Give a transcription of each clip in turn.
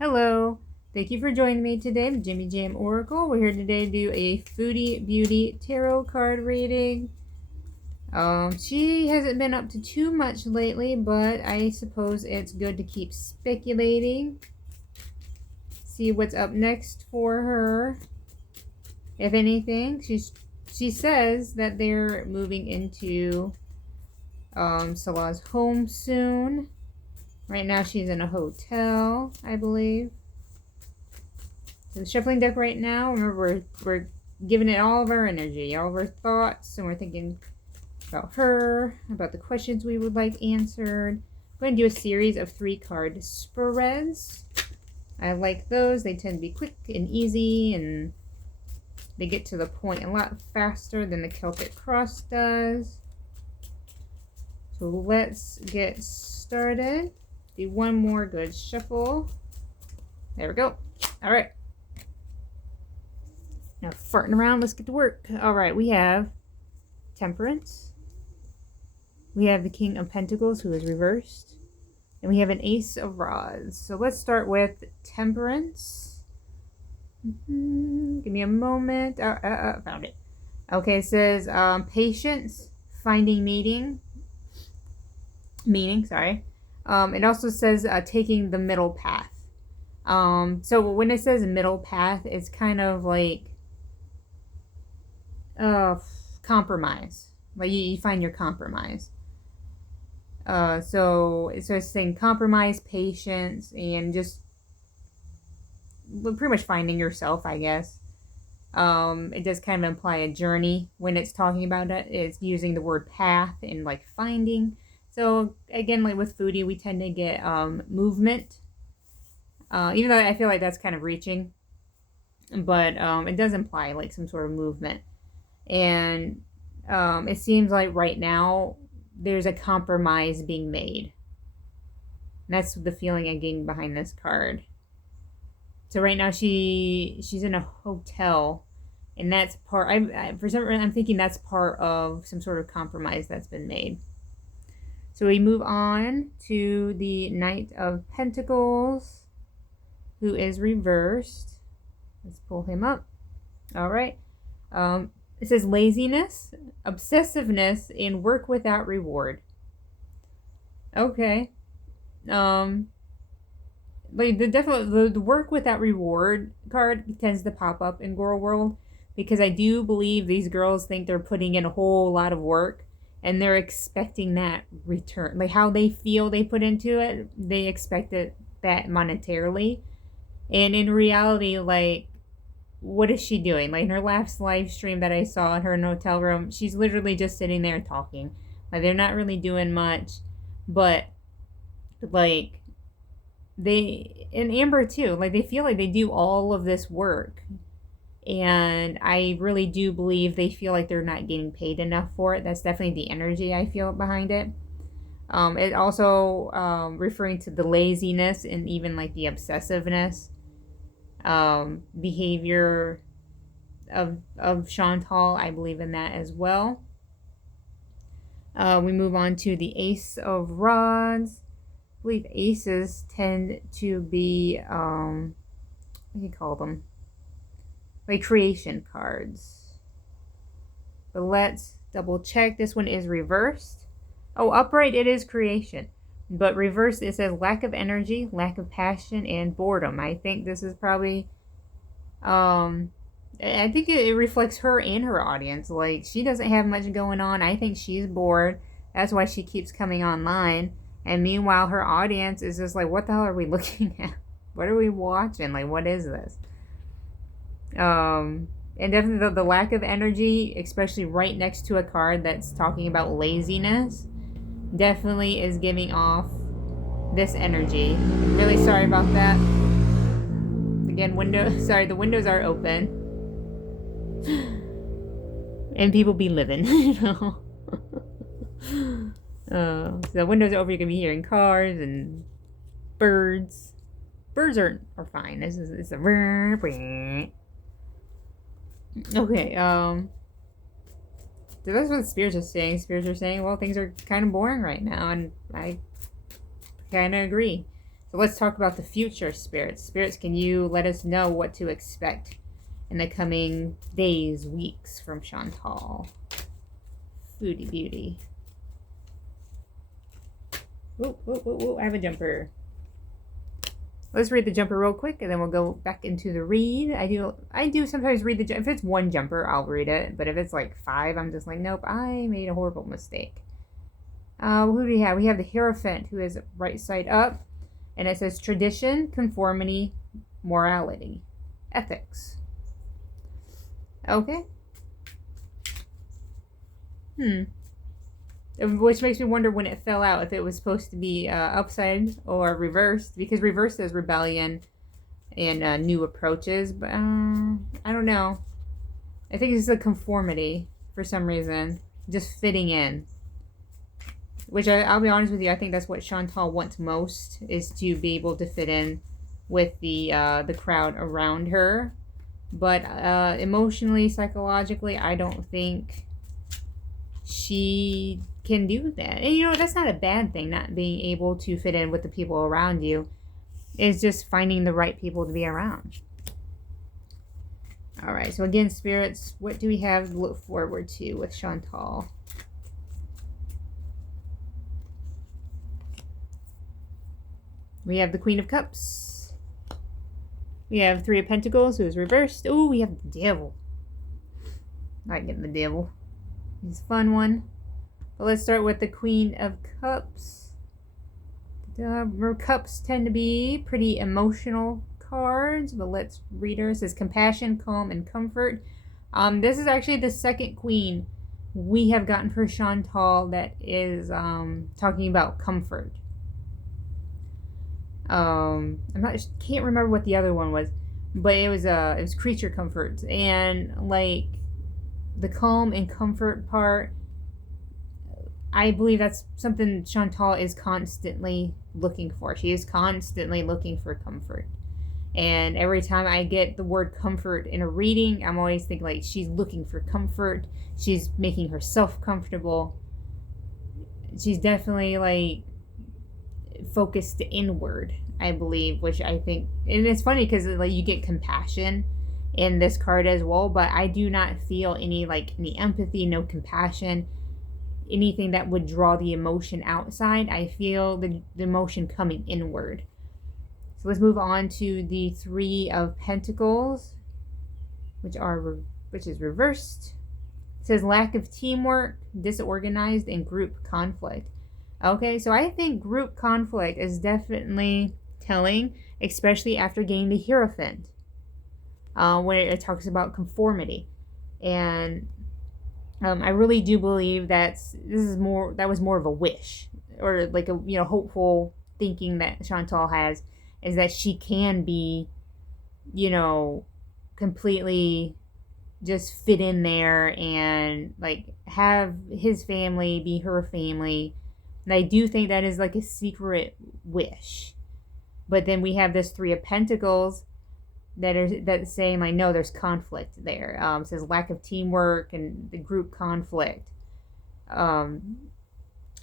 Hello, thank you for joining me today, Jimmy Jam Oracle. We're here today to do a Foodie Beauty Tarot card reading. She hasn't been up to too much lately, but I suppose it's good to keep speculating. See what's up next for her. If anything, she says that they're moving into Salah's home soon. Right now she's in a hotel, I believe. So the shuffling deck right now, remember we're giving it all of our energy, all of our thoughts, and we're thinking about her, about the questions we would like answered. I'm going to do a series of 3-card spreads. I like those. They tend to be quick and easy, and they get to the point a lot faster than the Celtic Cross does. So let's get started. Do one more good shuffle. There we go. All right. Now, farting around, let's get to work. All right, we have Temperance. We have the King of Pentacles, who is reversed. And we have an Ace of Rods. So let's start with Temperance. Give me a moment. Found it. Okay, it says patience, finding meaning, sorry. It also says taking the middle path. So when it says middle path, it's kind of like compromise. Like you find your compromise. So it's saying compromise, patience, and just pretty much finding yourself, I guess. It does kind of imply a journey when it's talking about it. It's using the word path and like finding. So again, like with Foodie, we tend to get movement. Even though I feel like that's kind of reaching. But it does imply like some sort of movement. And it seems like right now there's a compromise being made. And that's the feeling I'm getting behind this card. So right now she's in a hotel, and that's part. For some reason I'm thinking that's part of some sort of compromise that's been made. So we move on to the Knight of Pentacles, who is reversed. Let's pull him up. All right. It says laziness, obsessiveness, and work without reward. Okay. Like the work without reward card tends to pop up in Girl World, because I do believe these girls think they're putting in a whole lot of work and they're expecting that return. Like how they feel they put into it, they expect that monetarily. And in reality, like, what is she doing? Like in her last live stream that I saw in her hotel room, she's literally just sitting there talking. Like they're not really doing much, but like and Amber too, like they feel like they do all of this work, and I really do believe they feel like they're not getting paid enough for it. That's definitely the energy I feel behind it. It also referring to the laziness and even like the obsessiveness behavior of Chantal. I believe in that as well. We move on to the Ace of Rods. I believe aces tend to be what do you call them? Like creation cards. But let's double check. This one is reversed. Oh, upright it is creation. But reversed, it says lack of energy, lack of passion, and boredom. I think this is probably, I think it reflects her and her audience. Like, she doesn't have much going on. I think she's bored. That's why she keeps coming online. And meanwhile, her audience is just like, what the hell are we looking at? What are we watching? Like, what is this? And definitely the lack of energy, especially right next to a card that's talking about laziness, definitely is giving off this energy. I'm really sorry about that. Again, the windows are open. And people be living, you know. So the windows are over, you're gonna be hearing cars and birds. Birds are fine. It's a okay, so that's what the spirits are saying. Spirits are saying, well, things are kind of boring right now, and I kind of agree. So let's talk about the future, spirits. Spirits, can you let us know what to expect in the coming days, weeks from Chantal? Foodie Beauty. I have a jumper. Let's read the jumper real quick, and then we'll go back into the read. I do sometimes read the, if it's one jumper, I'll read it. But if it's like 5, I'm just like, nope, I made a horrible mistake. Who do we have? We have the Hierophant, who is right side up. And it says tradition, conformity, morality, ethics. Okay. Which makes me wonder when it fell out, if it was supposed to be upside or reversed, because reversed is rebellion and new approaches, but I don't know. I think it's a conformity for some reason, just fitting in. Which I'll be honest with you, I think that's what Chantal wants most, is to be able to fit in with the crowd around her. But emotionally, psychologically, I don't think she can do that. And you know, that's not a bad thing, not being able to fit in with the people around you. It's just finding the right people to be around. All right, so again, spirits, what do we have to look forward to with Chantal? We have the Queen of Cups. We have 3 of Pentacles, who is reversed. Oh, we have the Devil. I like getting the Devil. He's a fun one. But let's start with the Queen of Cups. Cups tend to be pretty emotional cards, but let's read her. It says compassion, calm, and comfort. This is actually the second queen we have gotten for Chantal that is talking about comfort. Can't remember what the other one was, but it was creature comforts, and like the calm and comfort part, I believe that's something Chantal is constantly looking for. She is constantly looking for comfort. And every time I get the word comfort in a reading, I'm always thinking like she's looking for comfort. She's making herself comfortable. She's definitely like focused inward, I believe, which I think, and it's funny because like you get compassion in this card as well, but I do not feel any empathy, no compassion, anything that would draw the emotion outside. I feel the emotion coming inward. So let's move on to the 3 of Pentacles, which is reversed. It says lack of teamwork, disorganized, and group conflict. Okay, so I think group conflict is definitely telling, especially after getting the Hierophant, when it talks about conformity. And I really do believe that was more of a wish, or like a hopeful thinking that Chantal has, is that she can be, completely just fit in there and like have his family be her family. And I do think that is like a secret wish. But then we have this 3 of Pentacles that's saying like, no, there's conflict there. It says lack of teamwork and the group conflict.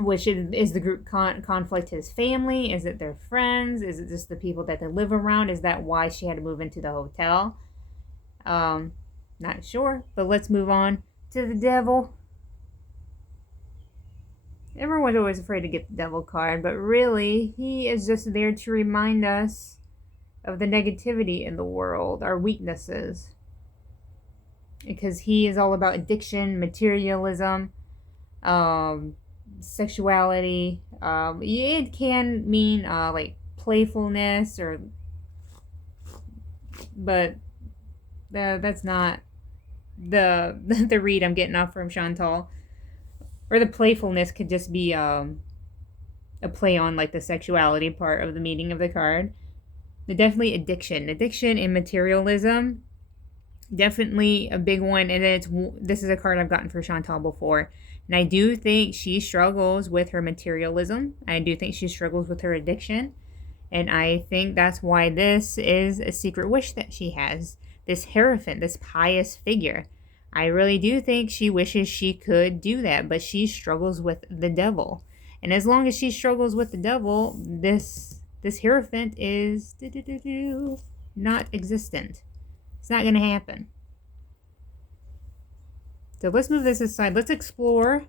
Which is the group conflict his family? Is it their friends? Is it just the people that they live around? Is that why she had to move into the hotel? Not sure. But let's move on to the Devil. Everyone's always afraid to get the Devil card, but really, he is just there to remind us of the negativity in the world, our weaknesses. Because he is all about addiction, materialism, sexuality. It can mean like playfulness, but that's not the read I'm getting off from Chantal. Or the playfulness could just be a play on like the sexuality part of the meaning of the card. But definitely addiction and materialism, definitely a big one. And then this is a card I've gotten for Chantal before, and I do think she struggles with her materialism. I do think she struggles with her addiction, and I think that's why this is a secret wish that she has. This Hierophant, this pious figure. I really do think she wishes she could do that, but she struggles with the Devil. And as long as she struggles with the Devil, this This Hierophant is not existent. It's not going to happen. So let's move this aside. Let's explore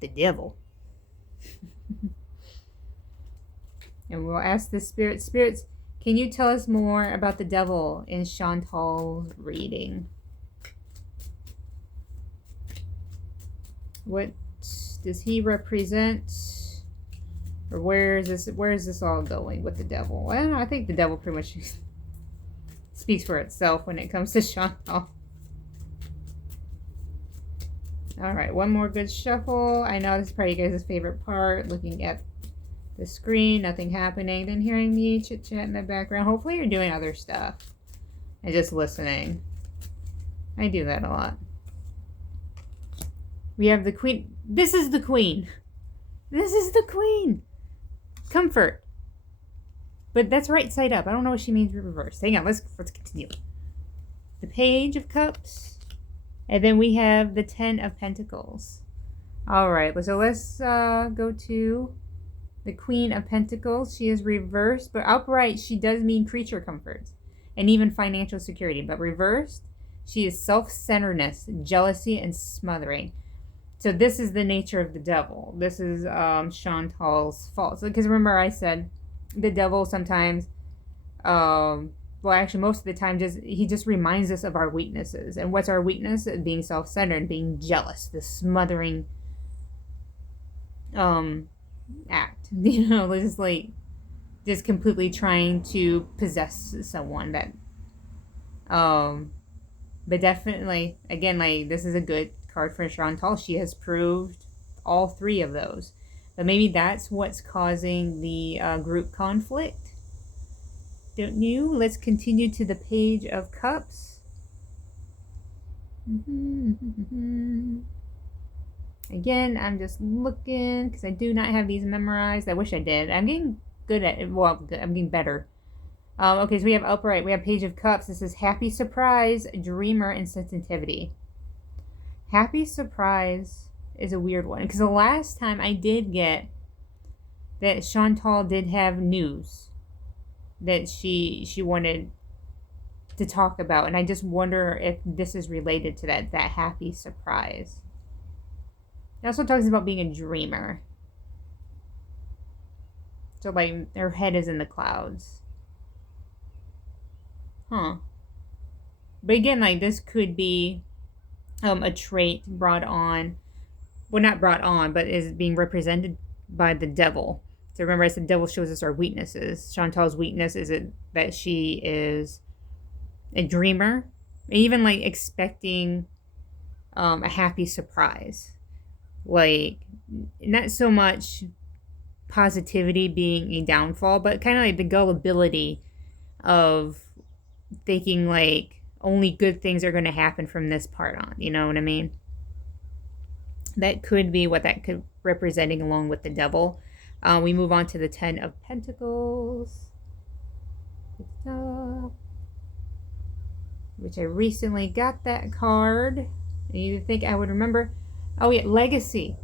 the devil. And we'll ask the spirits. Spirits, can you tell us more about the devil in Chantal's reading? What does he represent? Or where is this all going with the devil? Well, I think the devil pretty much speaks for itself when it comes to Chantal. Alright, one more good shuffle. I know this is probably you guys' favorite part, looking at the screen, nothing happening, then hearing me chit-chat in the background. Hopefully you're doing other stuff and just listening. I do that a lot. We have the Queen. This is the Queen. This is the Queen. Comfort. But that's right side up. I don't know what she means in reverse. Hang on, let's continue. The Page of Cups. And then we have the 10 of Pentacles. Alright, so let's go to the Queen of Pentacles. She is reversed, but upright she does mean creature comforts and even financial security. But reversed, she is self-centeredness, jealousy, and smothering. So this is the nature of the devil. This is Chantal's fault. Because remember I said the devil sometimes, well, actually, most of the time, he just reminds us of our weaknesses. And what's our weakness? Being self-centered, being jealous, this smothering act. You know, just completely trying to possess someone. That, but definitely, again, this is a good card for Chantal. She has proved all three of those. But maybe that's what's causing the group conflict. Don't you? Let's continue to the Page of Cups. Again, I'm just looking because I do not have these memorized. I wish I did. I'm getting good at it. Well, I'm getting better. Okay, so we have upright. We have Page of Cups. This is happy surprise, dreamer, and sensitivity. Happy surprise is a weird one because the last time I did get that Chantal did have news that she wanted to talk about, and I just wonder if this is related to that happy surprise. It also talks about being a dreamer. So her head is in the clouds. Huh. But again, this could be a trait brought on, well, not brought on, but is being represented by the devil. So remember I said the devil shows us our weaknesses. Chantal's weakness is that she is a dreamer, even expecting a happy surprise. Not so much positivity being a downfall, but kind of the gullibility of thinking only good things are going to happen from this part on. You know what I mean? That could be what that could representing along with the devil. We move on to the 10 of Pentacles, which I recently got that card. And you think I would remember? Oh yeah, legacy,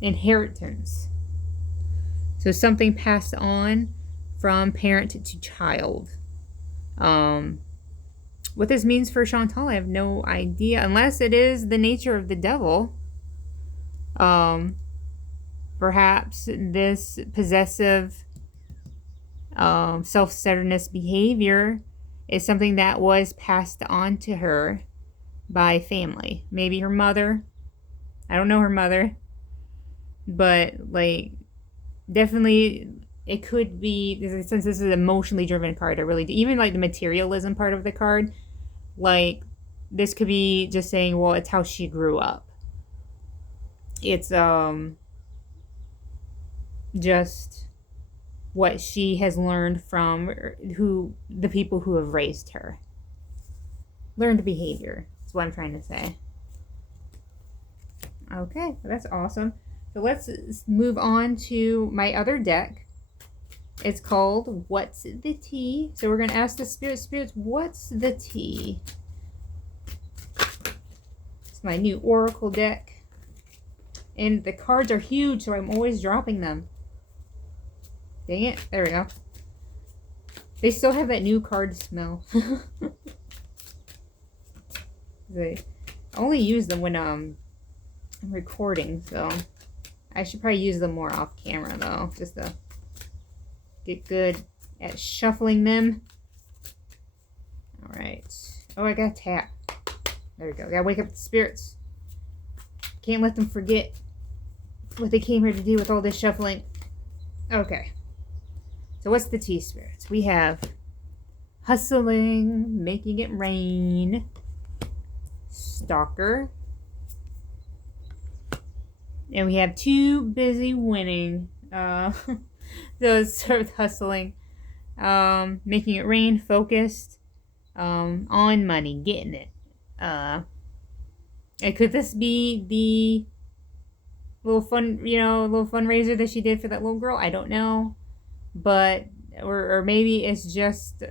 inheritance. So something passed on from parent to child. What this means for Chantal, I have no idea, unless it is the nature of the devil. Perhaps this possessive, self-centeredness behavior is something that was passed on to her by family. Maybe her mother. I don't know her mother. But, definitely it could be, since this is an emotionally driven card, I really do. Even, the materialism part of the card, this could be just saying, well, it's how she grew up. It's, just what she has learned from the people who have raised her. Learned behavior. That's what I'm trying to say. Okay, that's awesome. So let's move on to my other deck. It's called What's the Tea? So we're going to ask the spirits, what's the tea? It's my new Oracle deck. And the cards are huge, so I'm always dropping them. Dang it. There we go. They still have that new card smell. I only use them when I'm recording, so I should probably use them more off camera though, just to get good at shuffling them. All right. Oh, I got a tap. There we go. Gotta wake up the spirits. Can't let them forget what they came here to do with all this shuffling. Okay. So what's the tea spirits? We have hustling, making it rain, stalker, and we have too busy winning. Those sort of hustling, making it rain, focused, on money, getting it. And could this be the little fundraiser that she did for that little girl? I don't know, but or maybe it's just,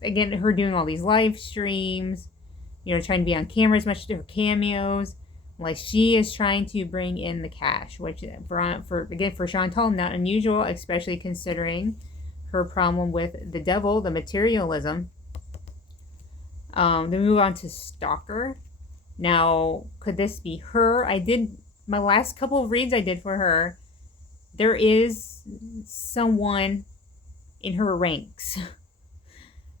again, her doing all these live streams, trying to be on camera as much as her cameos. Like, she is trying to bring in the cash, which for Chantal, not unusual, especially considering her problem with the devil, the materialism. Then we move on to stalker. Now, could this be her? My last couple of reads I did for her, there is someone in her ranks.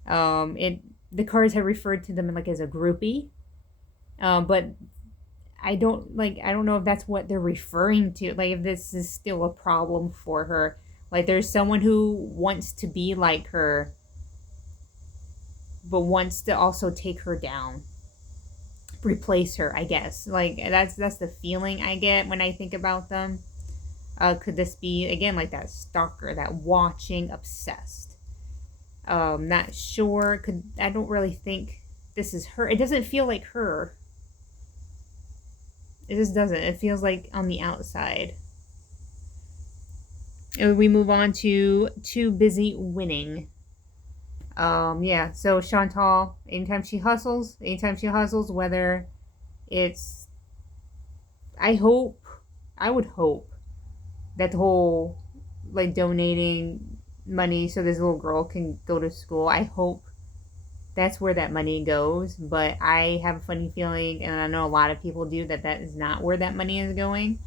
The cards have referred to them as a groupie, but I don't know if that's what they're referring to. Like, if this is still a problem for her. Like, there's someone who wants to be like her, but wants to also take her down, replace her, I guess. Like, that's the feeling I get when I think about them. Could this be, again, like that stalker, that watching, obsessed? Not sure. I don't really think this is her. It doesn't feel like her. It just doesn't. It feels like on the outside. And we move on to too busy winning. Yeah, so Chantal, anytime she hustles, whether it's, I would hope that the whole, donating money so this little girl can go to school, I hope that's where that money goes. But I have a funny feeling, and I know a lot of people do, that is not where that money is going.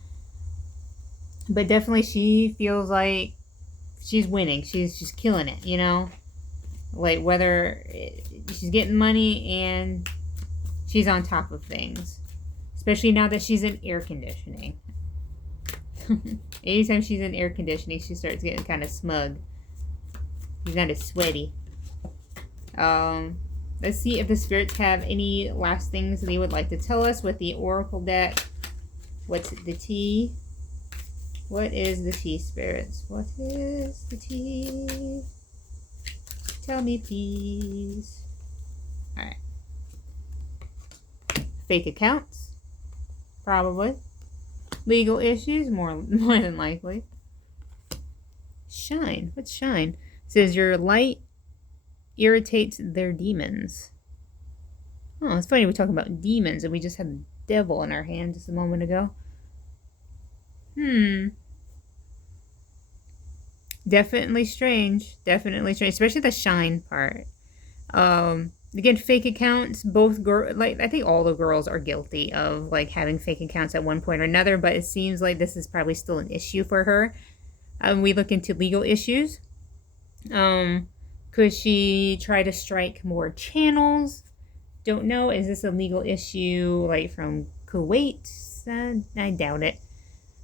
But definitely she feels like she's winning. She's killing it, Like, whether she's getting money and she's on top of things. Especially now that she's in air conditioning. Anytime she's in air conditioning, she starts getting kind of smug. She's not as sweaty. Let's see if the spirits have any last things they would like to tell us with the oracle deck. What's the tea? What is the tea, spirits? What is the tea? Tell me, please. Alright. Fake accounts. Probably. Legal issues, more than likely. Shine. What's shine? It says your light irritates their demons. Oh, it's funny, we're talking about demons and we just had the devil in our hand just a moment ago. Definitely strange. Definitely strange. Especially the shine part. Again, fake accounts, both I think all the girls are guilty of having fake accounts at one point or another, but it seems like this is probably still an issue for her. We look into legal issues. Could she try to strike more channels? Don't know. Is this a legal issue from Kuwait? I doubt it.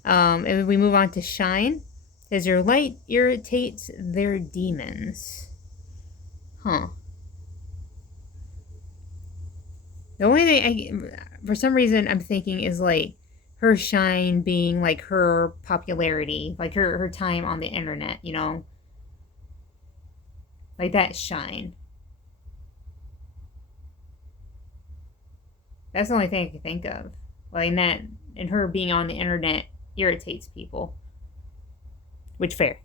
And we move on to shine. Says your light irritates their demons. Huh. The only thing for some reason I'm thinking is her shine being her popularity, her time on the internet, Like that shine. That's the only thing I can think of. And her being on the internet irritates people. Which, fair.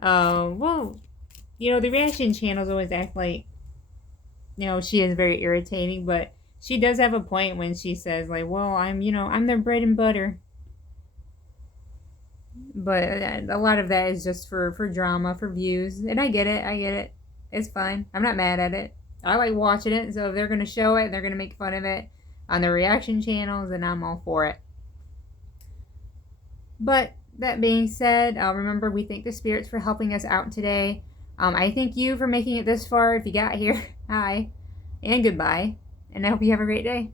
Well, the reaction channels always act like, she is very irritating, but she does have a point when she says, well, I'm their bread and butter. But a lot of that is just for drama, for views. And I get it. It's fine. I'm not mad at it. I like watching it. So if they're going to show it, they're going to make fun of it on the reaction channels, and I'm all for it. But that being said, remember, we thank the spirits for helping us out today. I thank you for making it this far. If you got here, hi and goodbye. And I hope you have a great day.